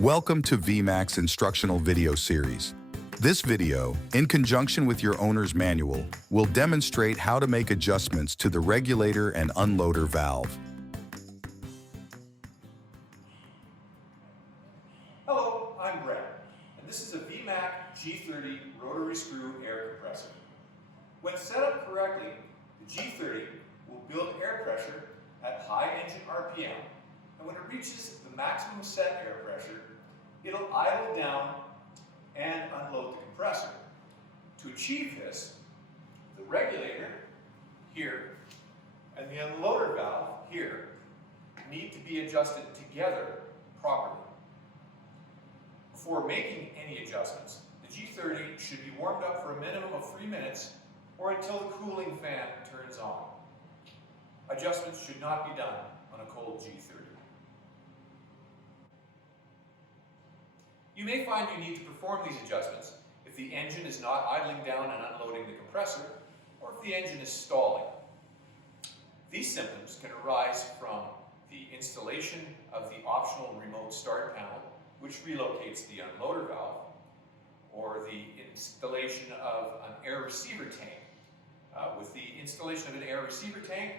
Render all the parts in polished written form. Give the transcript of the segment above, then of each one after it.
Welcome to VMAC's instructional video series. This video, in conjunction with your owner's manual, will demonstrate how to make adjustments to the regulator and unloader valve. Hello, I'm Brett, and this is a VMAC G30 rotary screw air compressor. When set up correctly, the G30 will build air pressure at high engine RPM, and when it reaches the maximum set air pressure, it'll idle down and unload the compressor. To achieve this, the regulator here and the unloader valve here need to be adjusted together properly. Before making any adjustments, the G30 should be warmed up for a minimum of 3 minutes or until the cooling fan turns on. Adjustments should not be done on a cold G30. You may find you need to perform these adjustments if the engine is not idling down and unloading the compressor, or if the engine is stalling. These symptoms can arise from the installation of the optional remote start panel, which relocates the unloader valve, or the installation of an air receiver tank. With the installation of an air receiver tank,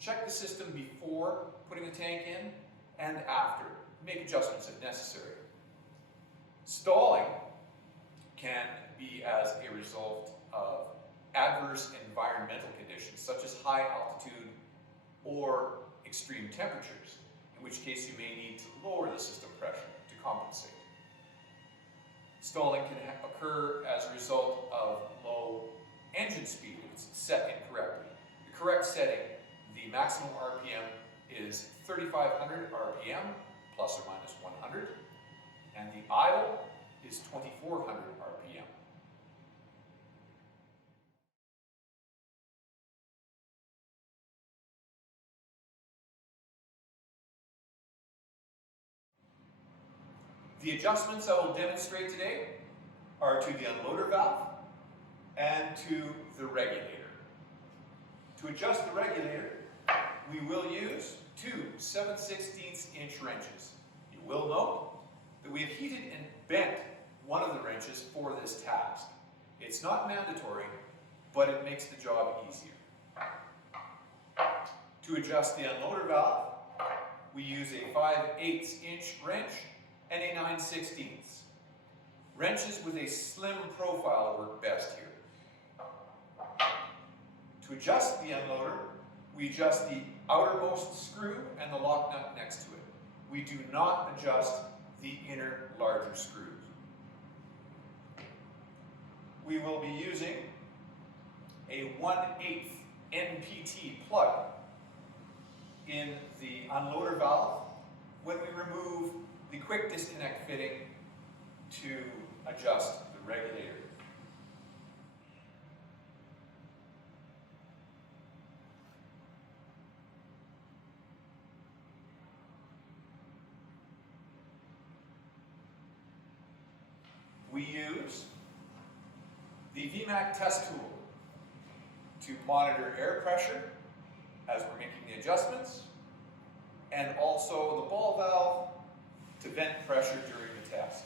check the system before putting the tank in and after. Make adjustments if necessary. Stalling can be as a result of adverse environmental conditions, such as high altitude or extreme temperatures, in which case you may need to lower the system pressure to compensate. Stalling can occur as a result of low engine speed if it's set incorrectly. The correct setting, the maximum RPM is 3,500 RPM, plus or minus 100, and the idle is 2,400 RPM. The adjustments I will demonstrate today are to the unloader valve and to the regulator. To adjust the regulator, we will use two 7/16 inch wrenches. You will note that we have heated and bent one of the wrenches for this task. It's not mandatory, but it makes the job easier. To adjust the unloader valve, we use a 5/8 inch wrench and a 9/16. Wrenches with a slim profile work best here. To adjust the unloader, we adjust the outermost screw and the lock nut next to it. We do not adjust the inner larger screws. We will be using a 1/8 NPT plug in the unloader valve when we remove the quick disconnect fitting to adjust the regulator. We use the VMAC test tool to monitor air pressure as we're making the adjustments, and also the ball valve to vent pressure during the test.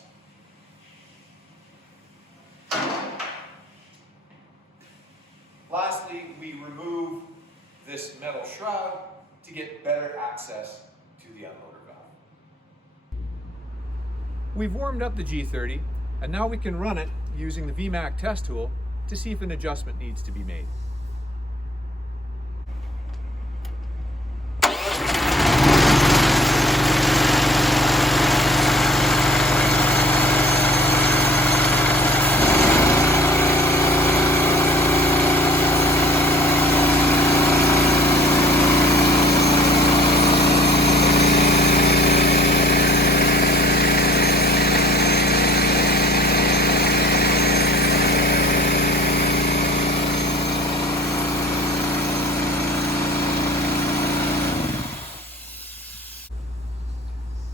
Lastly, we remove this metal shroud to get better access to the unloader valve. We've warmed up the G30, and now we can run it using the VMAC test tool to see if an adjustment needs to be made.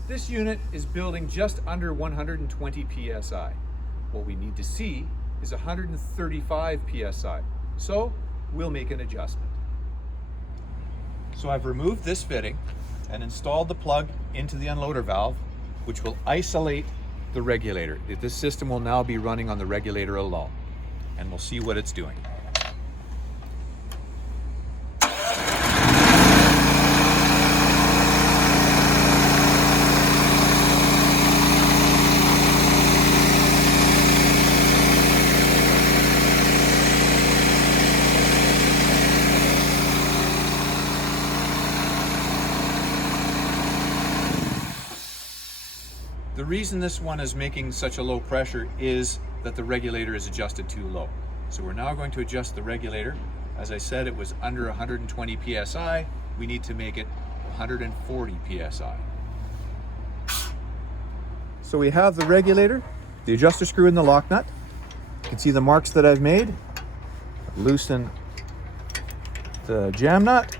This unit is building just under 120 psi. What we need to see is 135 psi. So we'll make an adjustment. So I've removed this fitting and installed the plug into the unloader valve which will isolate the regulator. This system will now be running on the regulator alone, and we'll see what it's doing. The reason this one is making such a low pressure is that the regulator is adjusted too low. So we're now going to adjust the regulator. As I said, it was under 120 psi. We need to make it 140 psi. So we have the regulator, the adjuster screw and the lock nut. You can see the marks that I've made. Loosen the jam nut.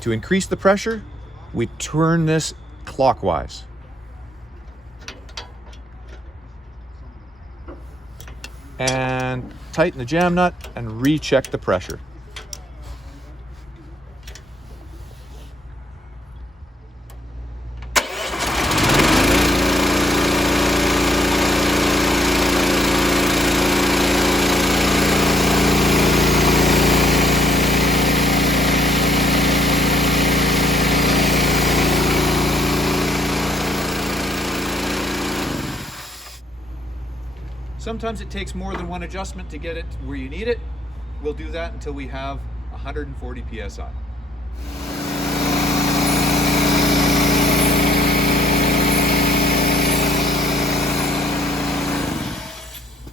To increase the pressure, we turn this clockwise. And tighten the jam nut and recheck the pressure. Sometimes it takes more than one adjustment to get it where you need it. We'll do that until we have 140 psi.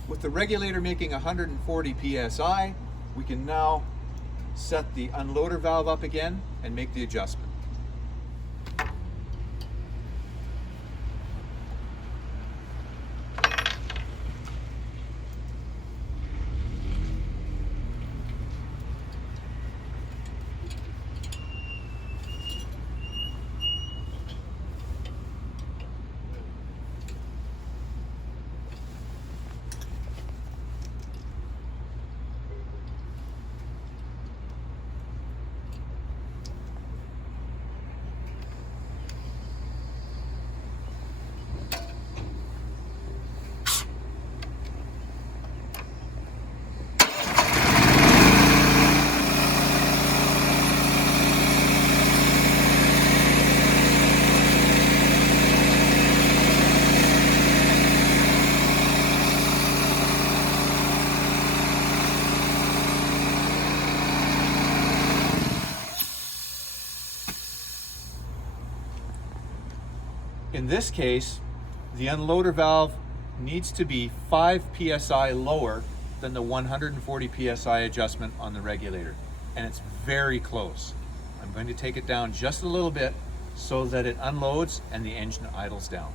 With the regulator making 140 psi, we can now set the unloader valve up again and make the adjustment. In this case, the unloader valve needs to be 5 psi lower than the 140 psi adjustment on the regulator, and it's very close. I'm going to take it down just a little bit so that it unloads and the engine idles down.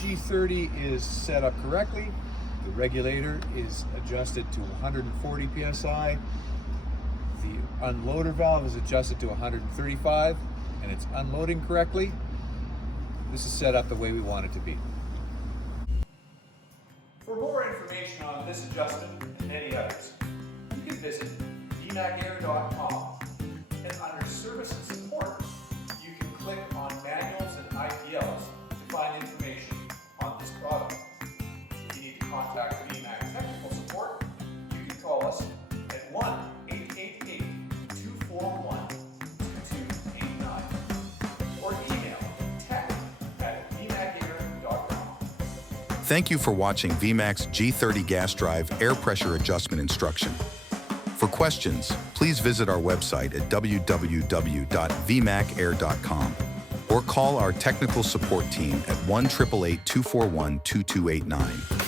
G30 is set up correctly. The regulator is adjusted to 140 psi. The unloader valve is adjusted to 135, and it's unloading correctly. This is set up the way we want it to be. For more information on this adjustment and many others, you can visit vmacair.com, and under Service and Support, you can click on Manuals and IPLs to find information on this product. If you need to contact the VMAC technical support, you can call us at 1-888-241-2289 or email tech@vmacair.com. Thank you for watching VMAC's G30 gas drive air pressure adjustment instruction. For questions, please please visit our website at www.vmacair.com or call our technical support team at 1-888-241-2289.